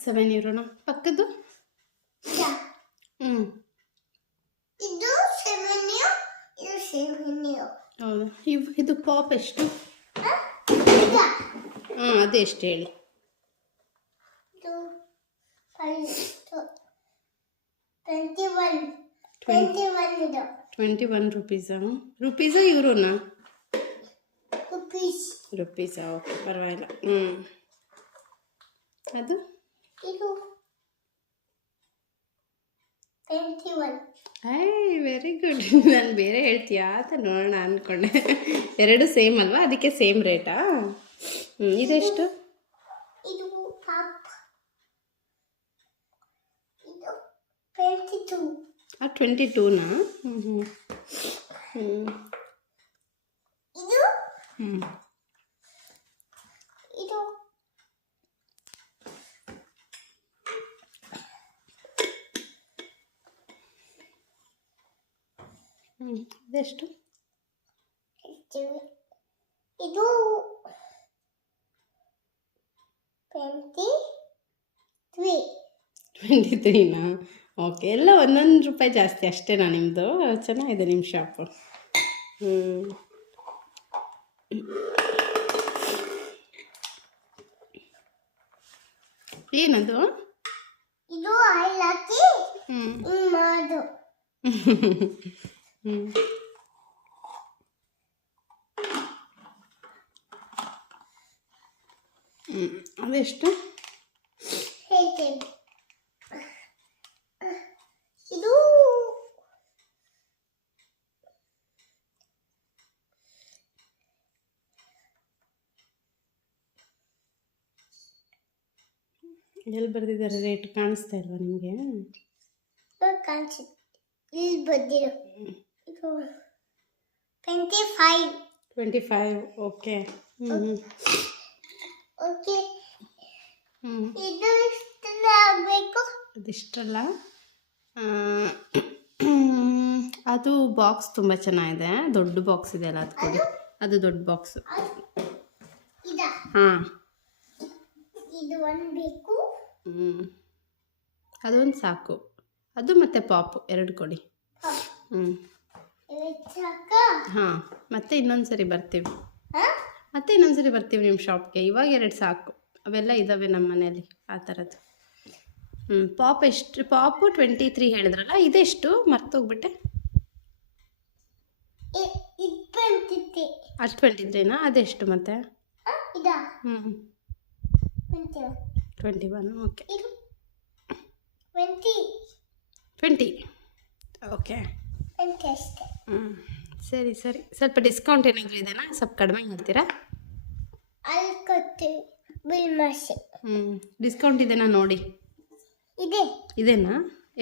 ಅದು 7 ಯೂರೋನಾ ಪಕ್ಕದ್ದು? ಹ್ಞೂ ಇದು 7 ಯೂರೋ, ಇದು 7 ಯೂರೋ. ಹೌದು. ಇದು ಪಾಪ್ ಎಷ್ಟು? ಹಾಂ ಅದು ಎಷ್ಟು ಹೇಳಿ? ಇದು 21 ಇದು. 21 ರುಪೀಸಾ? ರುಪೀಸಾ ಯೂರೋನಾ? ರುಪೀಸಾ, ಓಕೆ ಪರವಾಗಿಲ್ಲ. ಅದು ಇದು 21. Very good. ನಾನು ಬೇರೆ ಹೇಳ್ತೀಯಾ ಅಂತ ನೋಡೋಣ ಅಂದ್ಕೊಂಡೆ. ಎರಡು ಸೇಮ್ ಅಲ್ವಾ, ಅದಕ್ಕೆ ಸೇಮ್ ರೇಟಾ? ಇದೆಷ್ಟು? ಇದು ಪಾಪ್, ಇದು 22. 22ನಾ? ಇದು ಇದು ಇದೆಷ್ಟು? ಇದು 23. 23ನಾ? ಓಕೆ, ಎಲ್ಲ ಒಂದೊಂದು ರೂಪಾಯಿ ಜಾಸ್ತಿ ಅಷ್ಟೇನಾ ನಿಮ್ಮದು? ಚೆನ್ನಾಗಿದೆ ನಿಮ್ಮ ಶಾಪು. ಏನದು? ಇದು ಆಯಿಲ್ ಹಾಕಿ ಮಾಡು. ಅದೆಷ್ಟು? ಹೇಳ್ತೇನೆ. ಇದು ಎಲ್ಲಿ ಬರೆದಿದ್ದಾರೆ ರೇಟ್? ಕಾಣಿಸ್ತಾ ಇಲ್ವಾ ನಿಮಗೆ? ಕಾಣಿಸುತ್ತೆ, ಇಲ್ಲಿ ಬಂದಿರೋ. ಇದು 25. 25, ಓಕೆ. ಓಕೆ, ಇದು ಇಷ್ಟೆಲ್ಲ ಆಗಬೇಕು. ಅದಿಷ್ಟಲ್ಲ. ಅದು ಬಾಕ್ಸ್ ತುಂಬ ಚೆನ್ನಾಗಿದೆ, ದೊಡ್ಡ ಬಾಕ್ಸ್ ಇದೆ ಅಲ್ಲ, ಅದು ಕೊಡಿ. ಅದು ದೊಡ್ಡ ಬಾಕ್ಸು. ಹಾಂ, ಇದು ಒಂದು ಬೇಕು. ಅದೊಂದು ಸಾಕು. ಅದು ಮತ್ತು ಪಾಪು ಎರಡು ಕೊಡಿ. ಹಾಂ, ಮತ್ತೆ ಇನ್ನೊಂದು ಸರಿ ಬರ್ತೀವಿ. ನಿಮ್ಮ ಶಾಪ್ಗೆ. ಇವಾಗ 2 ಸಾಕು, ಅವೆಲ್ಲ ಇದ್ದಾವೆ ನಮ್ಮ ಮನೇಲಿ ಆ ಥರದ್ದು. ಪಾಪ್ ಎಷ್ಟು? ಪಾಪು 23 ಹೇಳಿದ್ರಲ್ಲ, ಇದೆಷ್ಟು? ಮರ್ತೋಗ್ಬಿಟ್ಟೆ. ಅದು 23ನಾ? ಅದೆಷ್ಟು ಮತ್ತೆ? 21, ಓಕೆ. 20, ಓಕೆ. ಸರಿ. ಸ್ವಲ್ಪ ಡಿಸ್ಕೌಂಟ್ ಏನಾದರೂ ಇದೆನಾ? ಸ್ವಲ್ಪ ಕಡಿಮೆ ಮಾಡ್ತೀರಾ? ಡಿಸ್ಕೌಂಟ್ ಇದೆನಾ ನೋಡಿ. ಇದೆನಾ?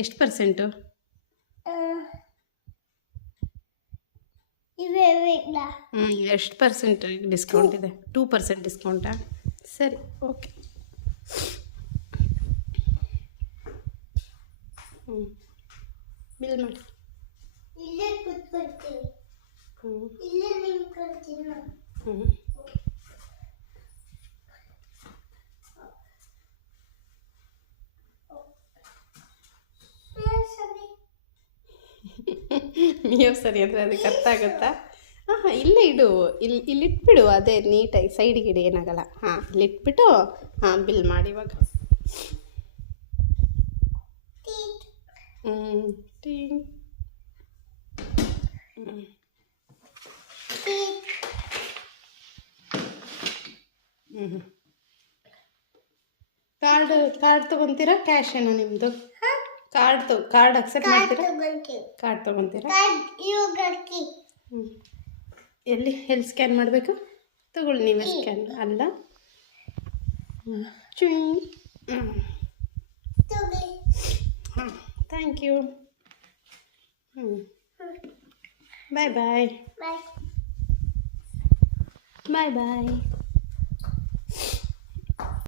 ಎಷ್ಟು ಪರ್ಸೆಂಟು? ಎಷ್ಟು ಪರ್ಸೆಂಟ್ ಡಿಸ್ಕೌಂಟ್ ಇದೆ? 2% ಡಿಸ್ಕೌಂಟಾ? ಸರಿ, ಓಕೆ. ಬಿಲ್ ಮಾಡಿ. ಇಲ್ಲೇ ಕೂತ್ಕೊಳ್ತೀವಿ. ಇಲ್ಲೇ ನಿಂತ್ಕೊಳ್ತೀನಿ ನಾನು. ನೀವು ಸರಿ ಅಂದರೆ ಅದಕ್ಕೆ ಅರ್ಥ ಆಗುತ್ತಾ? ಹಾಂ, ಇಲ್ಲೇ ಇಡು. ಇಲ್ಲಿಟ್ಬಿಡು. ಅದೇ ನೀಟಾಗಿ ಸೈಡಿಗೆ ಇಡಿ, ಏನಾಗಲ್ಲ. ಹಾಂ, ಇಲ್ಲಿಟ್ಬಿಟ್ಟು ಬಿಲ್ ಮಾಡಿ ಇವಾಗ. ಕಾರ್ಡ್ ತೊಗೊತೀರಾ? ಕ್ಯಾಶ್ ಏನೋ ನಿಮ್ಮದು? ಕಾರ್ಡ್ ಅಕ್ಸೆಪ್ಟ್ ಮಾಡ್ತೀರಾ? ಕಾರ್ಡ್ ತೊಗೊತೀರಾ? ಎಲ್ಲಿ ಸ್ಕ್ಯಾನ್ ಮಾಡಬೇಕು? ತಗೊಳ್ಳಿ, ನೀವೇ ಸ್ಕ್ಯಾನ್ ಅಲ್ಲ. ಹಾಂ, ಥ್ಯಾಂಕ್ ಯು. ಬಾಯ್.